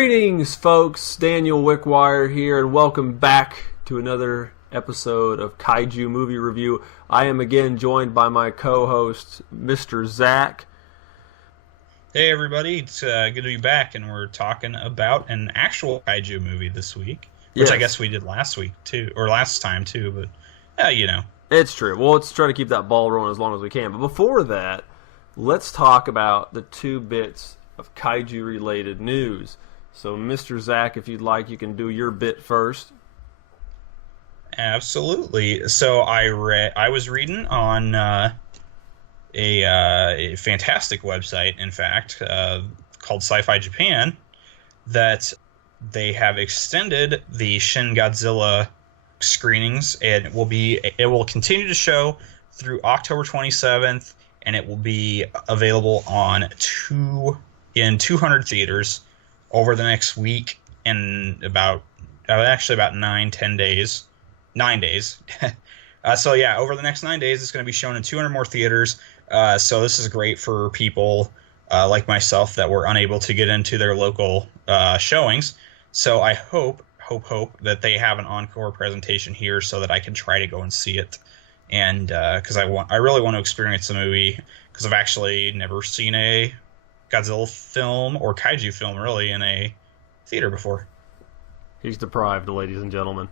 Greetings, folks. Daniel Wickwire here, and welcome back to another episode of Kaiju Movie Review. I am again joined by my co-host, Mr. Zach. Hey, everybody. It's good to be back, and we're talking about an actual Kaiju movie this week, which Yes. I guess we did last week, too, or last time, too, but, yeah, you know. It's true. Well, let's try to keep that ball rolling as long as we can. But before that, let's talk about the two bits of Kaiju-related news. So, Mr. Zach, if you'd like, you can do your bit first. Absolutely. So I was reading on a fantastic website, in fact, called Sci-Fi Japan, that they have extended the Shin Godzilla screenings, and it will continue to show through October 27th, and it will be available in 200 theaters over the next week and about 9 days. So yeah, over the next 9 days, it's going to be shown in 200 more theaters. So this is great for people like myself that were unable to get into their local showings. So I hope that they have an encore presentation here so that I can try to go and see it. And because I really want to experience the movie, because I've actually never seen a Godzilla film or Kaiju film really in a theater before. He's deprived, ladies and gentlemen.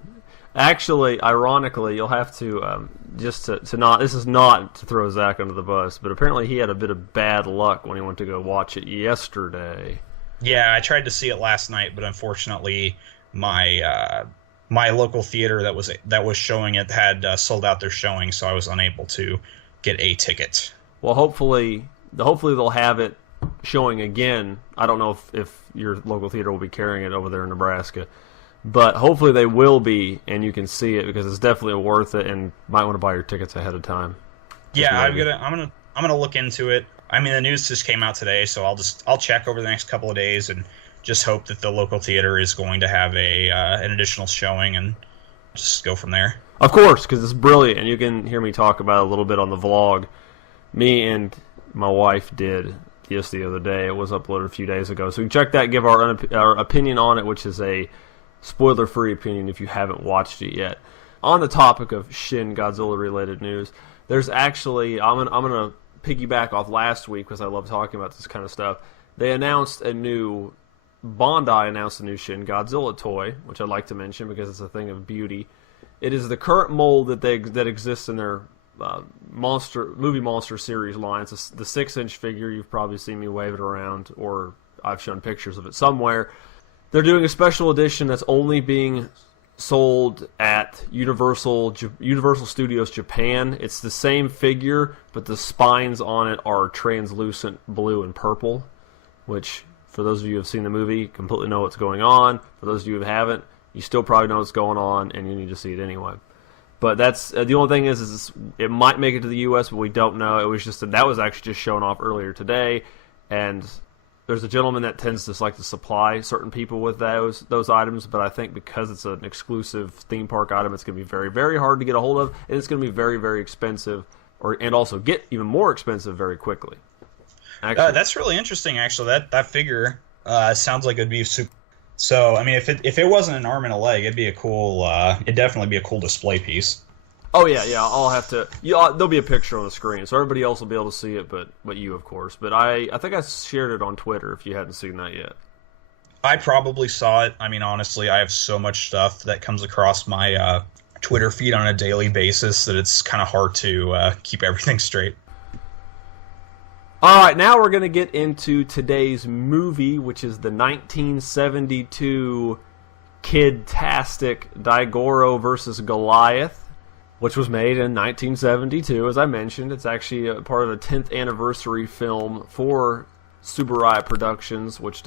Actually, ironically, you'll have to this is not to throw Zach under the bus, but apparently he had a bit of bad luck when he went to go watch it yesterday. Yeah, I tried to see it last night, but unfortunately, my local theater that was showing it had sold out their showing, so I was unable to get a ticket. Well, hopefully they'll have it showing again. I don't know if your local theater will be carrying it over there in Nebraska, but hopefully they will be, and you can see it because it's definitely worth it, and might want to buy your tickets ahead of time. Yeah, I'm gonna look into it. I mean, the news just came out today, so I'll check over the next couple of days and just hope that the local theater is going to have an additional showing and just go from there. Of course, because it's brilliant, and you can hear me talk about it a little bit on the vlog. Me and my wife did just the other day. It was uploaded a few days ago, so you can check that, give our opinion on it, which is a spoiler-free opinion if you haven't watched it yet. On the topic of Shin Godzilla-related news, there's actually I'm gonna piggyback off last week because I love talking about this kind of stuff. Bondi announced a new Shin Godzilla toy, which I'd like to mention because it's a thing of beauty. It is the current mold that exists in their movie monster series line. It's the 6-inch figure. You've probably seen me wave it around, or I've shown pictures of it somewhere. They're doing a special edition that's only being sold at Universal Studios Japan. It's the same figure, but the spines on it are translucent blue and purple, which, for those of you who have seen the movie, completely know what's going on. For those of you who haven't, you still probably know what's going on, and you need to see it anyway. But that's the only thing is it might make it to the U.S., but we don't know. It was that was actually just shown off earlier today, and there's a gentleman that tends to like to supply certain people with those items, but I think because it's an exclusive theme park item, it's going to be very, very hard to get a hold of, and it's going to be very, very expensive, and also get even more expensive very quickly. That's really interesting, actually. That figure sounds like it'd be super. So, I mean, if it wasn't an arm and a leg, it'd definitely be a cool display piece. Oh yeah. I'll have to. There'll be a picture on the screen, so everybody else will be able to see it, but you, of course. But I think I shared it on Twitter. If you hadn't seen that yet, I probably saw it. I mean, honestly, I have so much stuff that comes across my Twitter feed on a daily basis that it's kind of hard to keep everything straight. All right, now we're going to get into today's movie, which is the 1972 kid-tastic Dai Goro versus Goliath, which was made in 1972, as I mentioned. It's actually a part of the 10th anniversary film for Tsuburaya Productions, which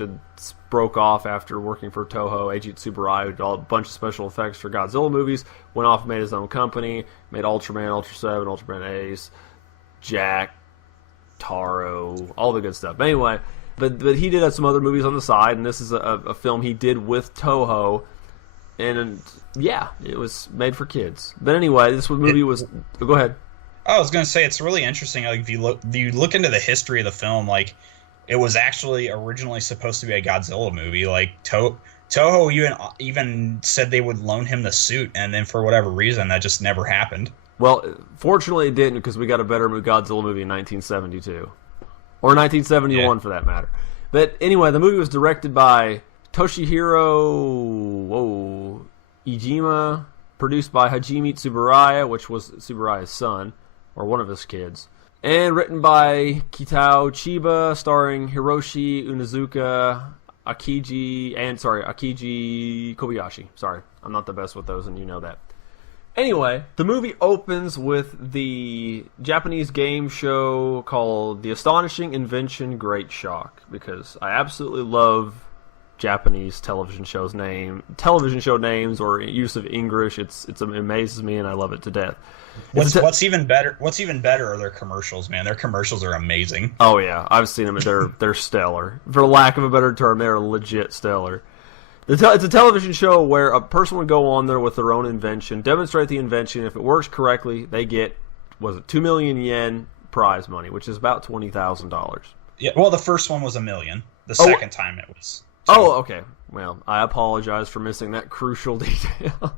broke off after working for Toho. Eiji Tsuburaya, who did a bunch of special effects for Godzilla movies, went off and made his own company, made Ultraman, Ultra 7, Ultraman Ace, Jack, Taro, all the good stuff. But anyway, but he did have some other movies on the side, and this is a film he did with Toho, and yeah, it was made for kids. But anyway, movie was. Go ahead. I was going to say it's really interesting. Like if you look into the history of the film, like it was actually originally supposed to be a Godzilla movie. Like Toho even said they would loan him the suit, and then for whatever reason, that just never happened. Well, fortunately it didn't, because we got a better Godzilla movie in 1972. Or 1971, for that matter. But anyway, the movie was directed by Toshihiro Iijima, produced by Hajime Tsuburaya, which was Tsuburaya's son, or one of his kids, and written by Kitao Chiba, starring Hiroshi Unazuka, Akiji Kobayashi. Sorry, I'm not the best with those, and you know that. Anyway, the movie opens with the Japanese game show called The Astonishing Invention Great Shock, because I absolutely love Japanese television show names or use of English. It amazes me, and I love it to death. What's even better are their commercials, man. Their commercials are amazing. Oh yeah, I've seen them. They're stellar. For lack of a better term, they're legit stellar. It's a television show where a person would go on there with their own invention, demonstrate the invention. If it works correctly, they get, 2 million yen prize money, which is about $20,000. Yeah, well, the first one was $1 million. The second time it was. Oh, okay. Well, I apologize for missing that crucial detail.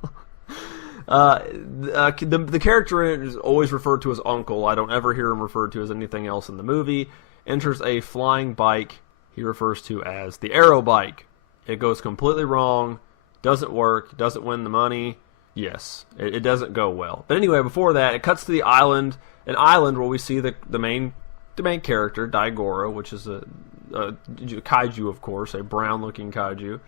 The character in it is always referred to as Uncle. I don't ever hear him referred to as anything else in the movie. Enters a flying bike he refers to as the Aero Bike. It goes completely wrong, doesn't work, doesn't win the money. Yes, it doesn't go well. But anyway, before that, it cuts to the island, an island where we see the main character, Dai Goro, which is a kaiju, of course, a brown-looking kaiju,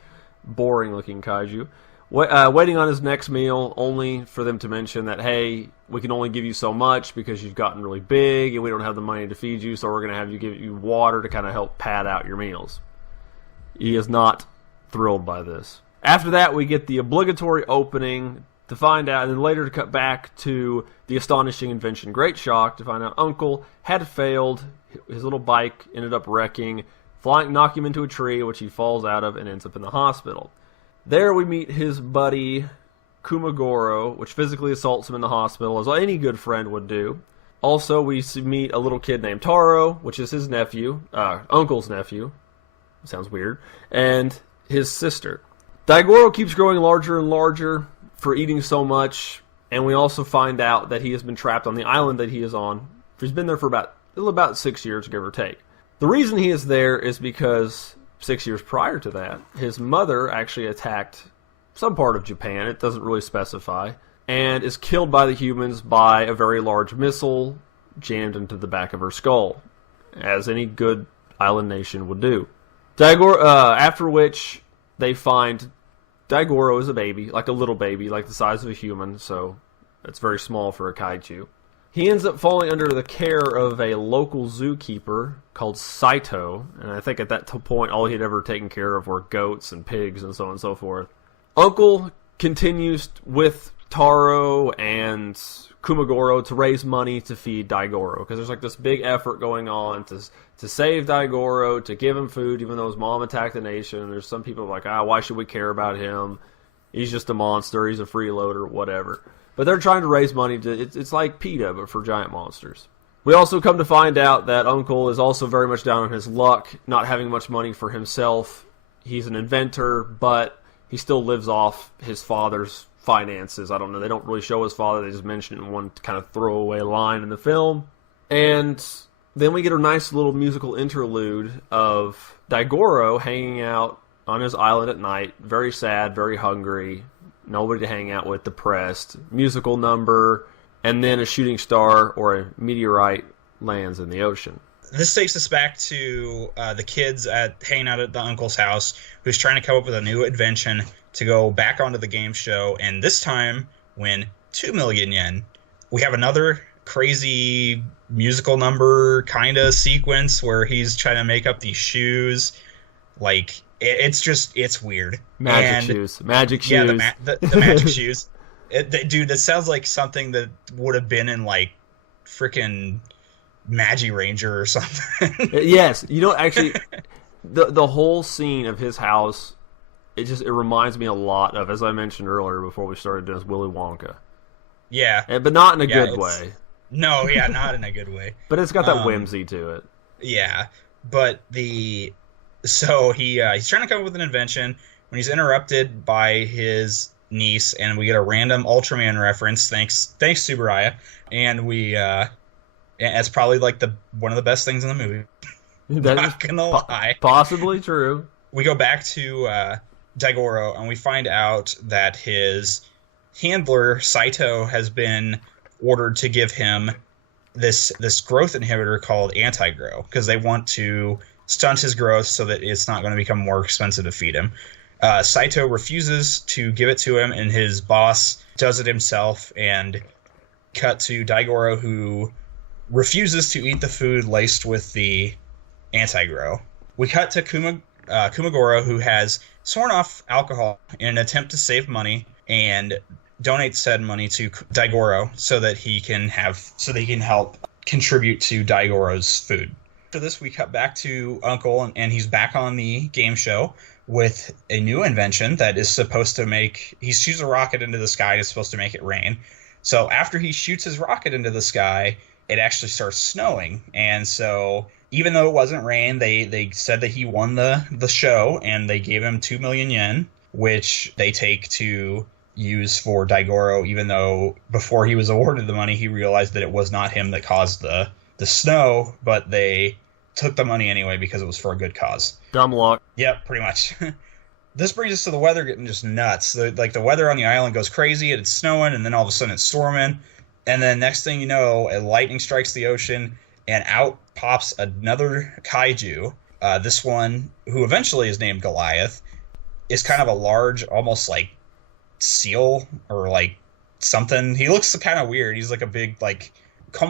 boring-looking kaiju, waiting on his next meal, only for them to mention that, hey, we can only give you so much because you've gotten really big and we don't have the money to feed you, so we're going to have you give you water to kind of help pad out your meals. He is not thrilled by this. After that, we get the obligatory opening to find out, and then later to cut back to the astonishing invention Great Shock to find out Uncle had failed. His little bike ended up wrecking, knocking him into a tree, which he falls out of and ends up in the hospital. There we meet his buddy Kumagoro, which physically assaults him in the hospital, as any good friend would do. Also, we meet a little kid named Taro, which is his nephew, Uncle's nephew. Sounds weird. And his sister. Diagoro keeps growing larger and larger for eating so much, and we also find out that he has been trapped on the island that he is on. He's been there for about 6 years, give or take. The reason he is there is because 6 years prior to that, his mother actually attacked some part of Japan, it doesn't really specify, and is killed by the humans by a very large missile jammed into the back of her skull, as any good island nation would do. After which they find Diagoro is a baby, like a little baby, like the size of a human, so it's very small for a kaiju. He ends up falling under the care of a local zookeeper called Saito, and I think at that point all he'd ever taken care of were goats and pigs and so on and so forth. Uncle continues with Taro and Kumagoro to raise money to feed Daigoro, because there's like this big effort going on to save Daigoro, to give him food, even though his mom attacked the nation. There's some people like, why should we care about him? He's just a monster, he's a freeloader, whatever. But they're trying to raise money it's like PETA, but for giant monsters. We also come to find out that Uncle is also very much down on his luck, not having much money for himself. He's an inventor, but he still lives off his father's finances. I don't know, they don't really show his father, they just mention it in one kind of throwaway line in the film. And then we get a nice little musical interlude of Daigoro hanging out on his island at night, very sad, very hungry, nobody to hang out with, depressed, musical number, and then a shooting star or a meteorite lands in the ocean. This takes us back to the kids hanging out at the uncle's house, who's trying to come up with a new invention to go back onto the game show, and this time win 2 million yen. We have another crazy musical number kind of sequence where he's trying to make up these shoes. Like, it's weird. Magic shoes. Yeah, the magic shoes. Dude, that sounds like something that would have been in, like, freaking Magi Ranger or something. Yes, actually, the whole scene of his house, it reminds me a lot of, as I mentioned earlier before we started doing this, Willy Wonka. Yeah. But not in a good way. No, yeah, not in a good way. But it's got that whimsy to it. Yeah. But he's trying to come up with an invention when he's interrupted by his niece, and we get a random Ultraman reference. Thanks Subaraya, and it's probably like the one of the best things in the movie. That Not gonna lie. Possibly true. We go back to Daigoro, and we find out that his handler Saito has been ordered to give him this growth inhibitor called Anti-Grow, because they want to stunt his growth so that it's not going to become more expensive to feed him. Saito refuses to give it to him, and his boss does it himself. And cut to Daigoro, who refuses to eat the food laced with the Anti-Grow. We cut to Kumagoro, who has sworn off alcohol in an attempt to save money and donate said money to Daigoro so that he can help contribute to Daigoro's food. After this, we cut back to Uncle, and he's back on the game show with a new invention that is supposed to he shoots a rocket into the sky and it's supposed to make it rain. So after he shoots his rocket into the sky, it actually starts snowing. And so even though it wasn't rain, they said that he won the show, and they gave him 2 million yen, which they take to use for Daigoro, even though before he was awarded the money, he realized that it was not him that caused the snow, but they took the money anyway because it was for a good cause. Dumb luck. Yep, pretty much. This brings us to the weather getting just nuts. The weather on the island goes crazy, and it's snowing, and then all of a sudden it's storming. And then next thing you know, a lightning strikes the ocean, and out pops another kaiju. This one, who eventually is named Goliath, is kind of a large, almost like seal or like something. He looks kind of weird. He's like a big, like,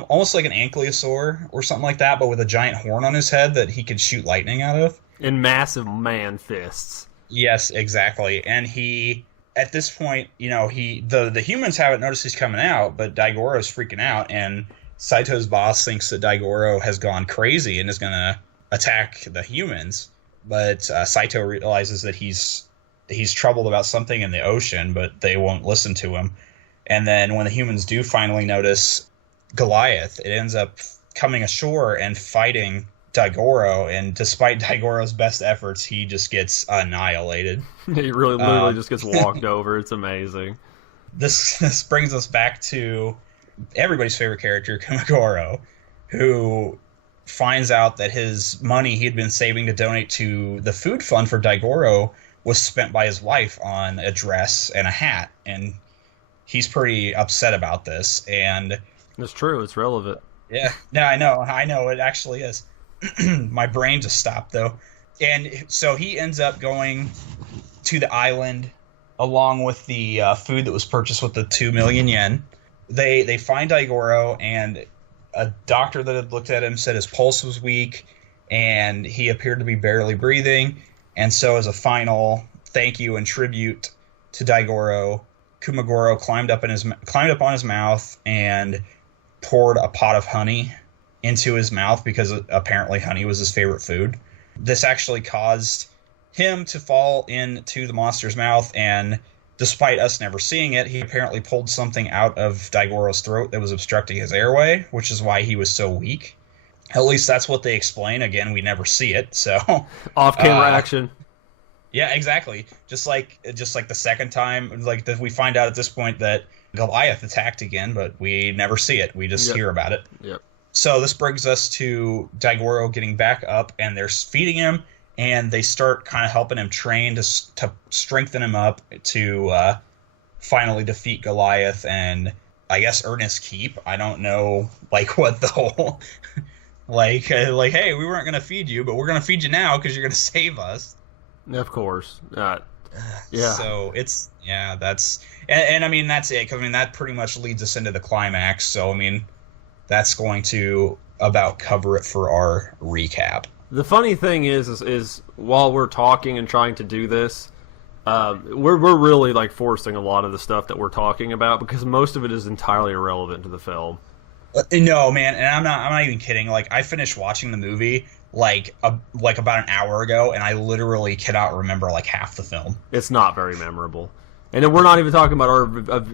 almost like an ankylosaur or something like that, but with a giant horn on his head that he could shoot lightning out of. And massive man fists. Yes, exactly. And he, at this point, the humans haven't noticed he's coming out, but Daigoro's freaking out, and Saito's boss thinks that Daigoro has gone crazy and is going to attack the humans. But Saito realizes that he's troubled about something in the ocean, but they won't listen to him. And then when the humans do finally notice Goliath, it ends up coming ashore and fighting Daigoro, and despite Daigoro's best efforts, he just gets annihilated. He really literally just gets walked over. It's amazing. This brings us back to everybody's favorite character, Kumagoro, who finds out that his money he'd been saving to donate to the food fund for Daigoro was spent by his wife on a dress and a hat, and he's pretty upset about this. And it's true. It's relevant. Yeah. No, I know. It actually is. My brain just stopped, though. And so he ends up going to the island along with the food that was purchased with the 2 million yen. They find Daigoro, and a doctor that had looked at him said his pulse was weak, and he appeared to be barely breathing. And so as a final thank you and tribute to Daigoro, Kumagoro climbed up on his mouth and poured a pot of honey into his mouth, because apparently honey was his favorite food. This actually caused him to fall into the monster's mouth, and despite us never seeing it, he apparently pulled something out of Daigoro's throat that was obstructing his airway, which is why he was so weak. At least that's what they explain. Again, we never see it, so off-camera action. Yeah, exactly. Just like the second time, like we find out at this point that Goliath attacked again, but we never see it. We just hear about it. Yep. So this brings us to Daigoro getting back up, and they're feeding him, and they start kind of helping him train to strengthen him up to finally defeat Goliath and, I guess, earn his keep. I don't know, like, what the whole like, hey, we weren't gonna feed you, but we're gonna feed you now because you're gonna save us. Of course. Yeah. So it's that's and I mean that's it. 'Cause I mean that pretty much leads us into the climax. So I mean that's going to about cover it for our recap. The funny thing is while we're talking and trying to do this, we're really like forcing a lot of the stuff that we're talking about, because most of it is entirely irrelevant to the film. No, man, and I'm not even kidding. Like, I finished watching the movie like about an hour ago, and I literally cannot remember like half the film. It's not very memorable. And then we're not even talking about our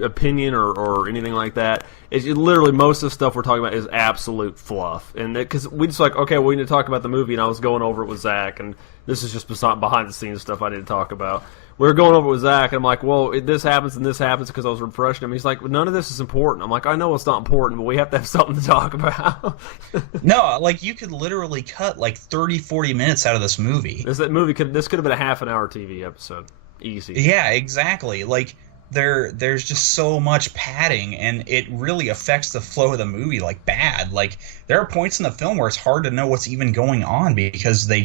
opinion or anything like that. It's literally most of the stuff we're talking about is absolute fluff. And because we just like, okay, we need to talk about the movie, and I was going over it with Zach, and this is just behind the scenes stuff I need to talk about. We were going over it with Zach, and I'm like, well, this happens and this happens because I was refreshing him. He's like, well, none of this is important. I'm like, I know it's not important, but we have to have something to talk about. No, like, you could literally cut like 30, 40 minutes out of this movie. This could have been a half-an-hour TV episode. Easy. Yeah, exactly. Like, there's just so much padding, and it really affects the flow of the movie, like, bad. Like, there are points in the film where it's hard to know what's even going on because they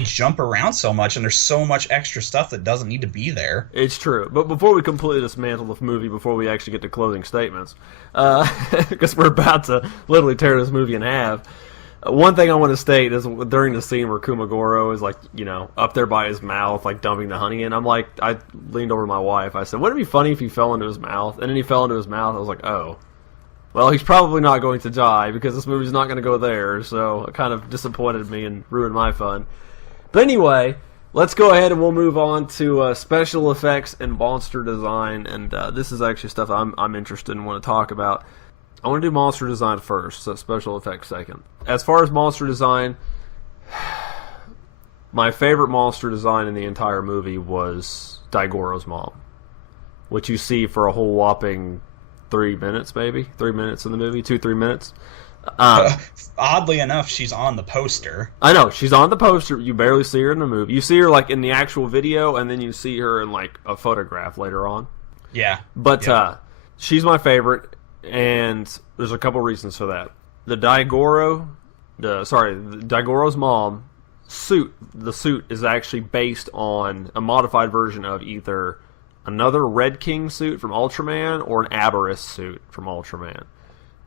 jump around so much, and there's so much extra stuff that doesn't need to be there. It's true. But before we completely dismantle the movie, before we actually get to closing statements, because we're about to literally tear this movie in half, one thing I want to state is during the scene where Kumagoro is, like, you know, up there by his mouth, like, dumping the honey in, I leaned over to my wife. I said, wouldn't it be funny if he fell into his mouth? And then he fell into his mouth. I was like, oh. Well, he's probably not going to die because this movie's not going to go there, so it kind of disappointed me and ruined my fun. But anyway, let's go ahead and we'll move on to special effects and monster design, and this is actually stuff I'm interested in and want to talk about. I want to do monster design first, so special effects second. As far as monster design, my favorite monster design in the entire movie was Dai Goro's mom, which you see for a whole whopping 3 minutes, maybe 3 minutes in the movie, 2-3 minutes. Oddly enough, she's on the poster. I know, she's on the poster. You barely see her in the movie. You see her, like, in the actual video, and then you see her in, like, a photograph later on. Yeah. But she's my favorite, and there's a couple reasons for that. Dai Goro's mom suit. The suit is actually based on a modified version of either another Red King suit from Ultraman or an Aberrus suit from Ultraman.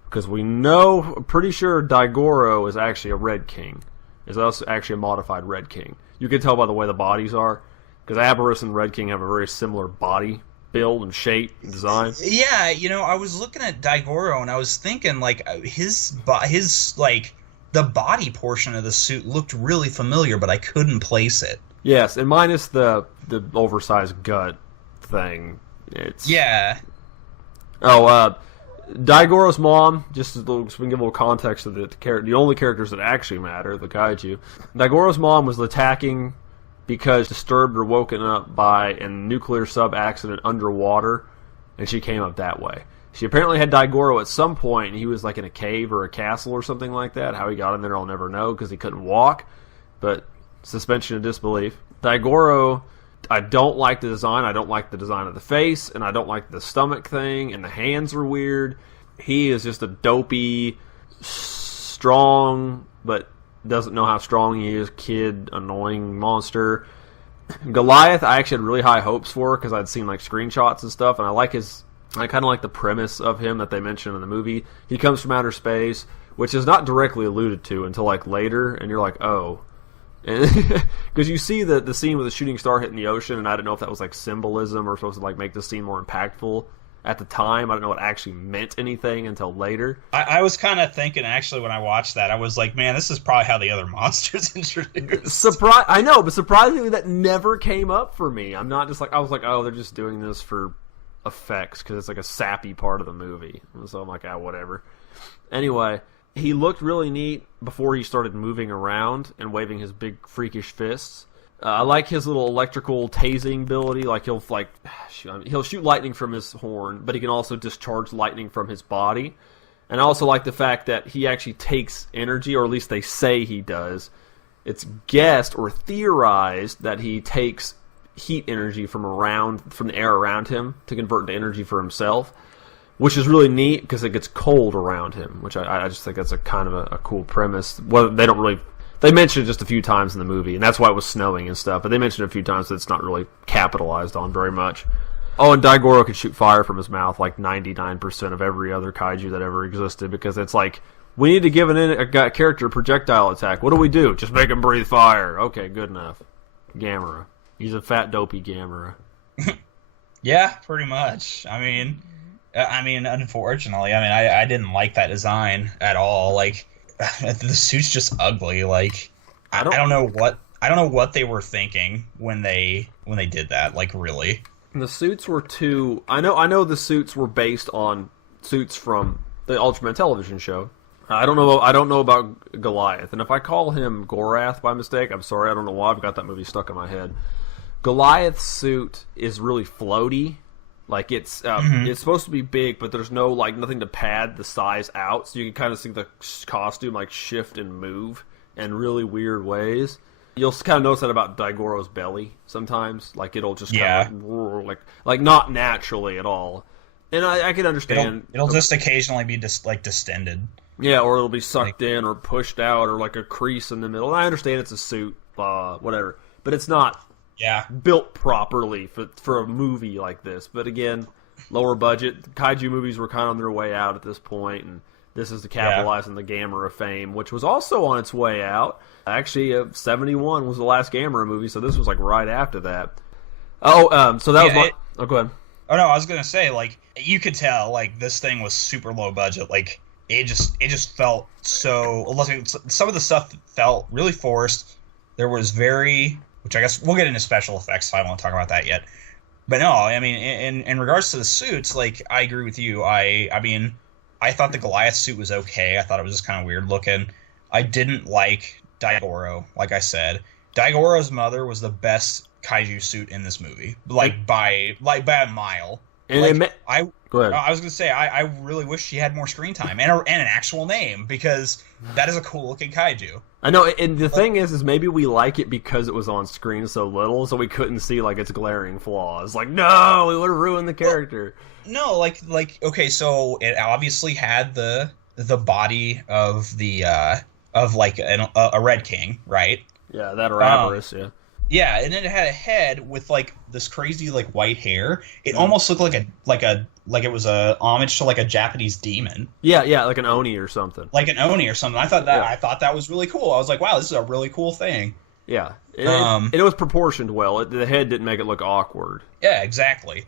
Because we know, pretty sure Dai Goro is actually a Red King. Is also actually a modified Red King. You can tell by the way the bodies are. Because Aberrus and Red King have a very similar body build and shape and design. Yeah, you know, I was looking at Dai Goro and I was thinking, like, his like, the body portion of the suit looked really familiar, but I couldn't place it. Yes, and minus the oversized gut thing. It's... Yeah. Oh, Dai Goro's mom, just so we can give a little context to the only characters that actually matter, the Kaiju. Dai Goro's mom was attacking because disturbed or woken up by a nuclear sub-accident underwater, and she came up that way. She apparently had Dai Goro at some point, and he was like in a cave or a castle or something like that. How he got in there, I'll never know, because he couldn't walk, but suspension of disbelief. Dai Goro, I don't like the design. I don't like the design of the face, and I don't like the stomach thing, and the hands are weird. He is just a dopey, strong, but doesn't know how strong he is, kid, annoying monster. Goliath, I actually had really high hopes for, because I'd seen like screenshots and stuff, and I kind of like the premise of him that they mentioned in the movie. He comes from outer space, which is not directly alluded to until like later, and you're like, oh. Because you see the scene with the shooting star hitting the ocean, and I don't know if that was like symbolism or supposed to like make the scene more impactful. At the time, I don't know what actually meant anything until later. I was kind of thinking, actually, when I watched that, I was like, man, this is probably how the other monsters introduced. I know, but surprisingly, that never came up for me. I'm not just like, I was like, oh, they're just doing this for effects, because it's like a sappy part of the movie. So I'm like, whatever. Anyway, he looked really neat before he started moving around and waving his big freakish fists. I like his little electrical tasing ability. Like he'll shoot lightning from his horn, but he can also discharge lightning from his body. And I also like the fact that he actually takes energy, or at least they say he does. It's guessed or theorized that he takes heat energy from the air around him to convert into energy for himself, which is really neat because it gets cold around him, which I just think that's a kind of a cool premise. Well, they mentioned it just a few times in the movie, and that's why it was snowing and stuff, but they mentioned it a few times that it's not really capitalized on very much. Oh, and Dai Goro could shoot fire from his mouth like 99% of every other kaiju that ever existed, because it's like, we need to give a character a projectile attack. What do? Just make him breathe fire. Okay, good enough. Gamera. He's a fat, dopey Gamera. Yeah, pretty much. I mean, unfortunately, I didn't like that design at all. Like, the suit's just ugly. Like, I don't know what they were thinking when they did that. Like, really. And the suits were too. I know the suits were based on suits from the Ultraman television show. I don't know about Goliath, and if I call him Gorath by mistake, I'm sorry. I don't know why I've got that movie stuck in my head. Goliath's suit is really floaty. Like it's supposed to be big, but there's nothing to pad the size out, so you can kind of see the costume like shift and move in really weird ways. You'll kind of notice that about Daigoro's belly sometimes. Like it'll just kind of like not naturally at all. And I can understand. It'll just occasionally be distended. Yeah, or it'll be sucked in or pushed out or like a crease in the middle. And I understand it's a suit, whatever, but it's not. Yeah, built properly for a movie like this. But again, lower budget. Kaiju movies were kind of on their way out at this point, and this is to capitalize on the Gamera fame, which was also on its way out. Actually, 71 was the last Gamera movie, so this was like right after that. So that was my... go ahead. Oh, no, I was going to say, like, you could tell, like, this thing was super low budget. Like, it just felt so... Some of the stuff felt really forced. There was which I guess we'll get into special effects, so I won't talk about that yet. But no, I mean, in regards to the suits, like, I agree with you. I mean, I thought the Goliath suit was okay. I thought it was just kind of weird looking. I didn't like Dai Goro, like I said. Dai Goro's mother was the best kaiju suit in this movie, by a mile. And go ahead. I was gonna say I really wish she had more screen time and an actual name, because that is a cool looking kaiju. I know, and the thing is maybe we like it because it was on screen so little, so we couldn't see like its glaring flaws. Like, no, we would have ruined the character. Well, no, like okay, so it obviously had the body of the of like a Red King, right? Yeah, that Ouroboros, yeah. Yeah, and then it had a head with like this crazy like white hair. It almost looked like it was a homage to like a Japanese demon. Yeah, like an Oni or something. Like an Oni or something. I thought that was really cool. I was like, wow, this is a really cool thing. Yeah, and it was proportioned well. The head didn't make it look awkward. Yeah, exactly.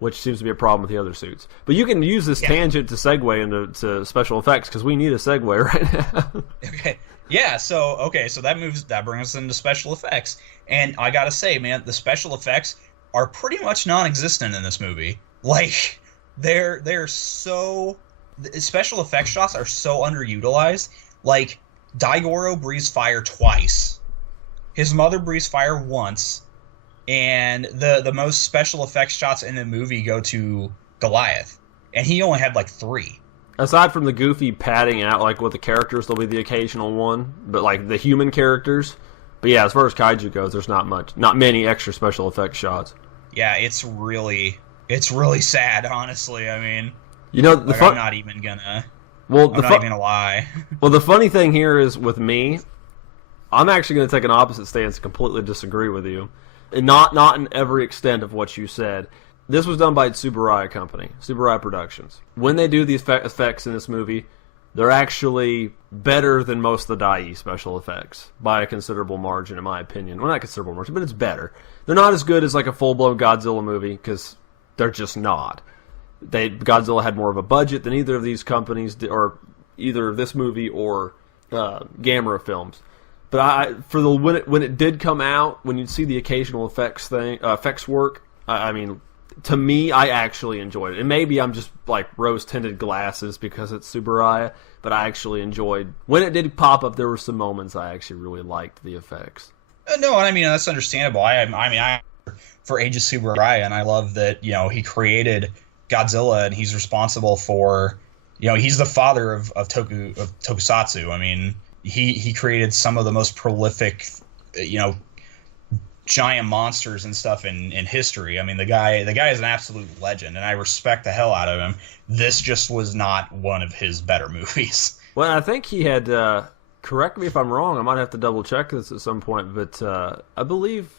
Which seems to be a problem with the other suits. But you can use this tangent to segue into special effects, because we need a segue right now. Okay. Yeah, so that brings us into special effects. And I gotta say, man, the special effects are pretty much non-existent in this movie. Like, they're so... The special effects shots are so underutilized. Like, Dai Goro breathes fire twice. His mother breathes fire once. And the most special effects shots in the movie go to Goliath. And he only had, like, 3. Aside from the goofy padding out, like with the characters, there'll be the occasional one, but like the human characters. But yeah, as far as Kaiju goes, there's not many extra special effects shots. Yeah, it's really sad, honestly. I mean, I'm not even gonna. Well, I'm not even gonna lie. Well, the funny thing here is with me, I'm actually going to take an opposite stance and completely disagree with you, and not in every extent of what you said. This was done by Tsuburaya Company, Tsuburaya Productions. When they do these effects in this movie, they're actually better than most of the Dai special effects by a considerable margin, in my opinion. Well, not considerable margin, but it's better. They're not as good as like a full-blown Godzilla movie, because they're just not. Godzilla had more of a budget than either of these companies, or either this movie or Gamera films. But when it did come out, when you'd see the occasional effects work, I mean, to me, I actually enjoyed it. And maybe I'm just like rose-tinted glasses because it's Tsuburaya, but I actually enjoyed... When it did pop up, there were some moments I actually really liked the effects. No, I mean, that's understandable. I for Age of Tsuburaya, and I love that, he created Godzilla, and he's responsible for... he's the father of tokusatsu. I mean, he created some of the most prolific, giant monsters and stuff in history. I mean, the guy is an absolute legend, and I respect the hell out of him. This just was not one of his better movies. Well, I think he had, correct me if I'm wrong, I might have to double check this at some point, but I believe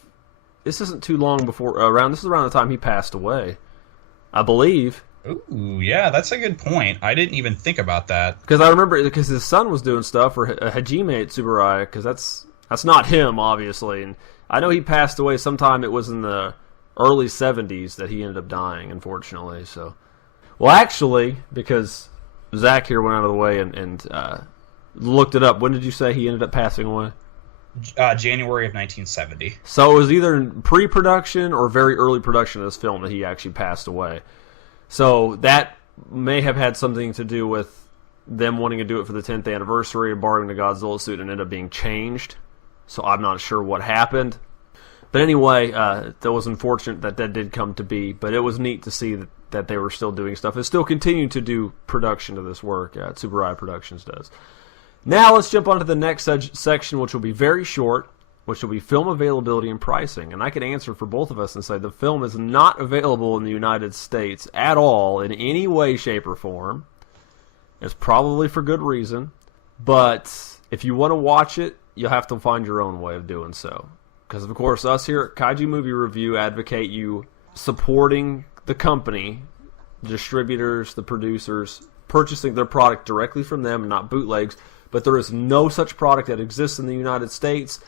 this isn't too long before, this is around the time he passed away, I believe. Ooh, yeah, that's a good point. I didn't even think about that. Because I remember, because his son was doing stuff for Hajime at Tsuburaya, because that's not him, obviously, and I know he passed away sometime. It was in the early 70s that he ended up dying, unfortunately. So, well, actually, because Zach here went out of the way and looked it up. When did you say he ended up passing away? January of 1970. So it was either in pre-production or very early production of this film that he actually passed away. So that may have had something to do with them wanting to do it for the 10th anniversary of borrowing the Godzilla suit and ended up being changed. So I'm not sure what happened. But anyway, that was unfortunate that did come to be. But it was neat to see that they were still doing stuff and still continuing to do production of this work. Tsuburaya Productions does. Now let's jump on to the next section, which will be very short, which will be film availability and pricing. And I can answer for both of us and say the film is not available in the United States at all in any way, shape, or form. It's probably for good reason. But if you want to watch it, you'll have to find your own way of doing so. Because, of course, us here at Kaiju Movie Review advocate you supporting the company, distributors, the producers, purchasing their product directly from them and not bootlegs. But there is no such product that exists in the United States.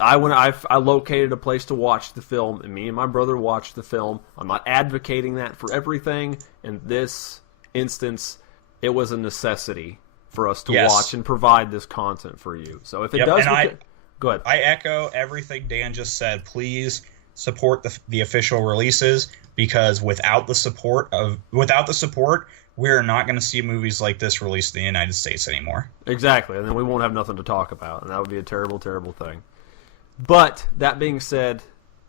I located a place to watch the film, and me and my brother watched the film. I'm not advocating that for everything. In this instance, it was a necessity for us to watch and provide this content for you. So if it does, go ahead. I echo everything Dan just said. Please support the official releases, because without the support, we're not going to see movies like this released in the United States anymore. Exactly, and then we won't have nothing to talk about, and that would be a terrible, terrible thing. But, that being said,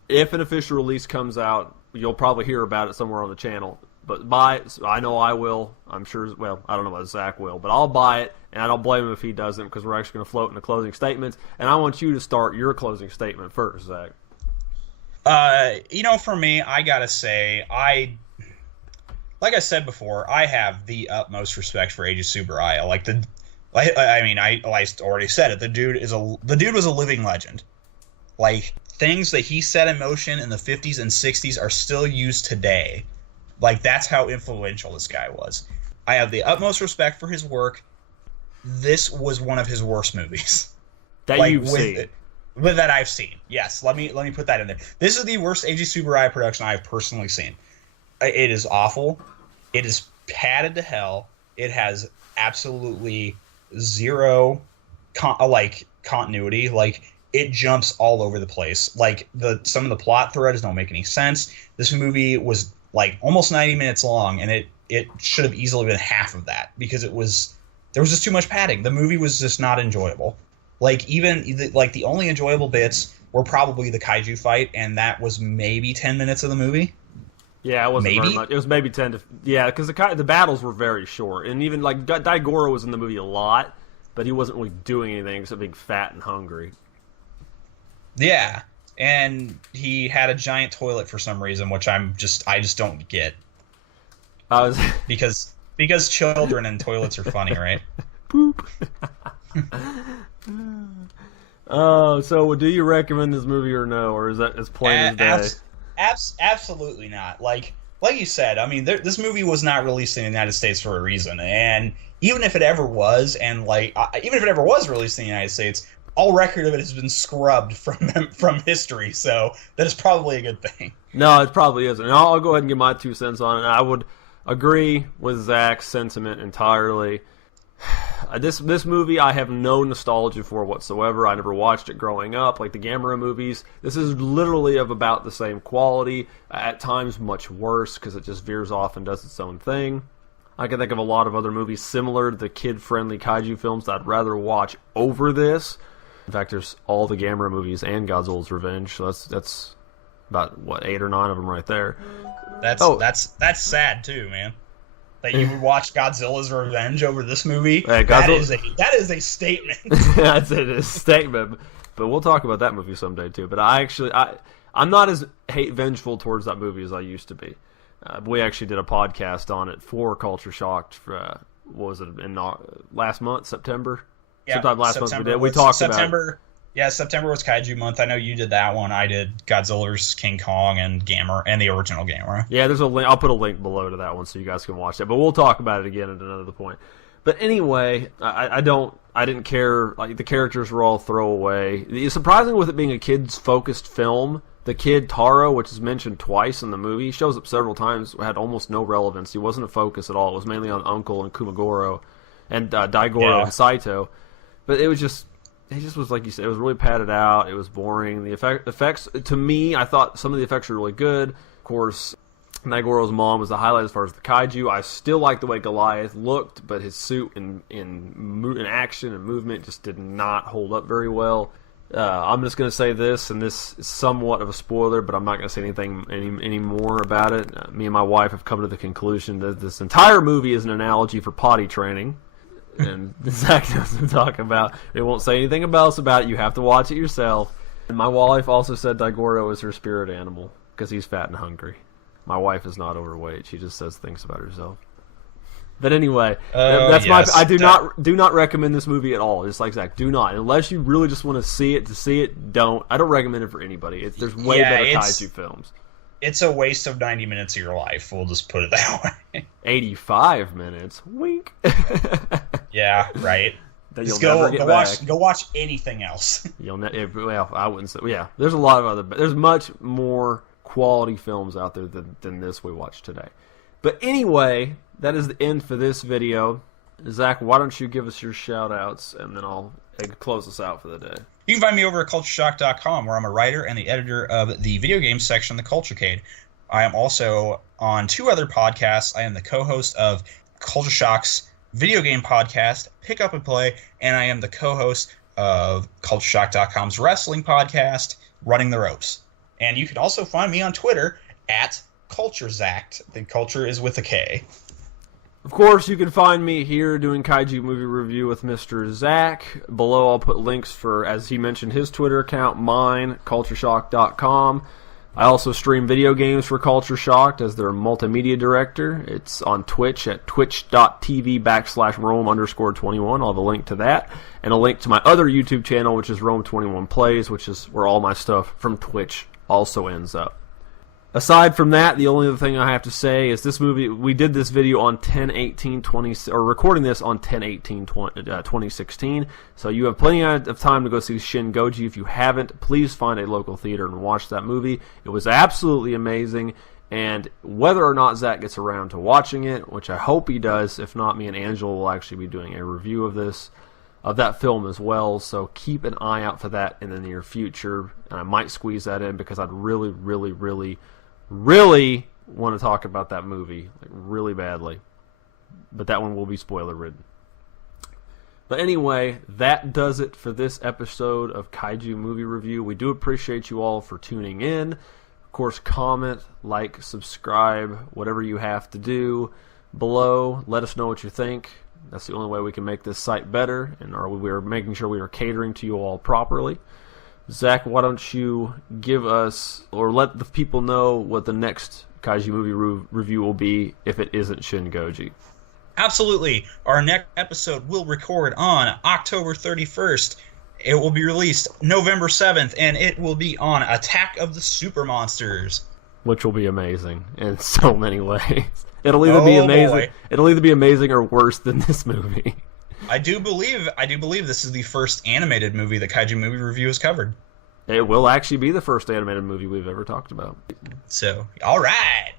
if an official release comes out, you'll probably hear about it somewhere on the channel. But I know I will. I'm sure, well, I don't know about Zach will, but I'll buy it, and I don't blame him if he doesn't, because we're actually going to float into closing statements. And I want you to start your closing statement first, Zach. For me, I gotta say, like I said before, I have the utmost respect for Eiji Tsuburaya. I already said it. The dude was a living legend. Like, things that he set in motion in the 50s and 60s are still used today. Like, that's how influential this guy was. I have the utmost respect for his work. This was one of his worst movies that you've seen. That I've seen. Yes, let me put that in there. This is the worst Eiji Tsuburaya production I've personally seen. It is awful. It is padded to hell. It has absolutely zero continuity. Like, it jumps all over the place. Like, some of the plot threads don't make any sense. This movie was like almost 90 minutes long, and it should have easily been half of that, because there was just too much padding. The movie was just not enjoyable. Like, the only enjoyable bits were probably the kaiju fight, and that was maybe 10 minutes of the movie. Yeah, it wasn't very much. It was maybe 10 to... Yeah, because the battles were very short. And even, like, Dai Goro was in the movie a lot, but he wasn't really doing anything except being fat and hungry. Yeah, and he had a giant toilet for some reason, which I just don't get. Because children and toilets are funny, right? Poop. So do you recommend this movie or no? Or is that as plain as day? Absolutely not. Like you said, I mean, this movie was not released in the United States for a reason, and even if it ever was, released in the United States, all record of it has been scrubbed from history. So that is probably a good thing. No, it probably isn't. And I'll go ahead and give my 2 cents on it. I would agree with Zach's sentiment entirely. This movie I have no nostalgia for whatsoever. I never watched it growing up, like the Gamera movies. This is literally of about the same quality, at times much worse, because it just veers off and does its own thing. I can think of a lot of other movies similar to the kid-friendly kaiju films that I'd rather watch over this. In fact, there's all the Gamera movies and Godzilla's Revenge, so that's about, 8 or 9 of them right there. That's sad too, man. That you would watch Godzilla's Revenge over this movie. Hey, that is a statement. That's a statement. But we'll talk about that movie someday too. But I'm not as vengeful towards that movie as I used to be. We actually did a podcast on it for Culture Shocked. What was it, in last month, September? Yeah, sometime last September month we did. We talked September, about it. Yeah, September was Kaiju month. I know you did that one. I did Godzilla's King Kong and Gamera, and the original Gamera. Yeah, there's a link. I'll put a link below to that one so you guys can watch that. But we'll talk about it again at another point. But anyway, I didn't care. Like, the characters were all throwaway. It's surprising with it being a kids-focused film. The kid Taro, which is mentioned twice in the movie, shows up several times, had almost no relevance. He wasn't a focus at all. It was mainly on Uncle and Kumagoro and Dai Goro and Saito. But it was just it just was like you said. It was really padded out. It was boring. The effects, to me, I thought some of the effects were really good. Of course, Dai Goro's mom was the highlight as far as the kaiju. I still like the way Goliath looked, but his suit in action and movement just did not hold up very well. I'm just going to say this, and this is somewhat of a spoiler, but I'm not going to say anything any more about it. Me and my wife have come to the conclusion that this entire movie is an analogy for potty training. And Zach doesn't talk about it. Won't say anything else about it. You have to watch it yourself. And my wife also said Dai Goro is her spirit animal because he's fat and hungry. My wife is not overweight. She just says things about herself. But anyway, that's yes. I do not recommend this movie at all. Just like Zach, do not, unless you really just want to see it. Don't. I don't recommend it for anybody. There's way better kaiju films. It's a waste of 90 minutes of your life. We'll just put it that way. 85 minutes. Wink. Yeah, right. Just go watch anything else. Well, I wouldn't say. Yeah, there's a lot of other. There's much more quality films out there than this we watched today. But anyway, that is the end for this video. Zach, why don't you give us your shout-outs, and then I'll close us out for the day. You can find me over at cultureshock.com, where I'm a writer and the editor of the video game section of the Culturecade. I am also on 2 other podcasts. I am the co-host of Culture Shock's video game podcast, Pick Up and Play, and I am the co-host of cultureshock.com's wrestling podcast, Running the Ropes. And you can also find me on Twitter at CultureZact. The culture is with a K. Of course, you can find me here doing Kaiju Movie Review with Mr. Zach. Below, I'll put links for, as he mentioned, his Twitter account, mine, cultureshock.com. I also stream video games for Culture Shocked as their multimedia director. It's on Twitch at twitch.tv/Rome_21. I'll have a link to that. And a link to my other YouTube channel, which is Rome21 Plays, which is where all my stuff from Twitch also ends up. Aside from that, the only other thing I have to say is this movie, we did this video on 10/18/20, or recording this on 10/18/2016, so you have plenty of time to go see Shin Goji. If you haven't, please find a local theater and watch that movie. It was absolutely amazing, and whether or not Zach gets around to watching it, which I hope he does, if not, me and Angela will actually be doing a review of that film as well, so keep an eye out for that in the near future, and I might squeeze that in because I'd really want to talk about that movie, like, really badly. But that one will be spoiler ridden. But anyway, that does it for this episode of Kaiju Movie Review. We do appreciate you all for tuning in. Of course, comment, like, subscribe, whatever you have to do below. Let us know what you think. That's the only way we can make this site better, and we're making sure we are catering to you all properly. Zach, why don't you give us, or let the people know what the next Kaiju movie review will be if it isn't Shin Goji? Absolutely. Our next episode will record on October 31st. It will be released November 7th, and it will be on Attack of the Super Monsters. Which will be amazing in so many ways. It'll either be amazing. Boy. It'll either be amazing or worse than this movie. I do believe this is the first animated movie that Kaiju Movie Review has covered. It will actually be the first animated movie we've ever talked about. So, all right.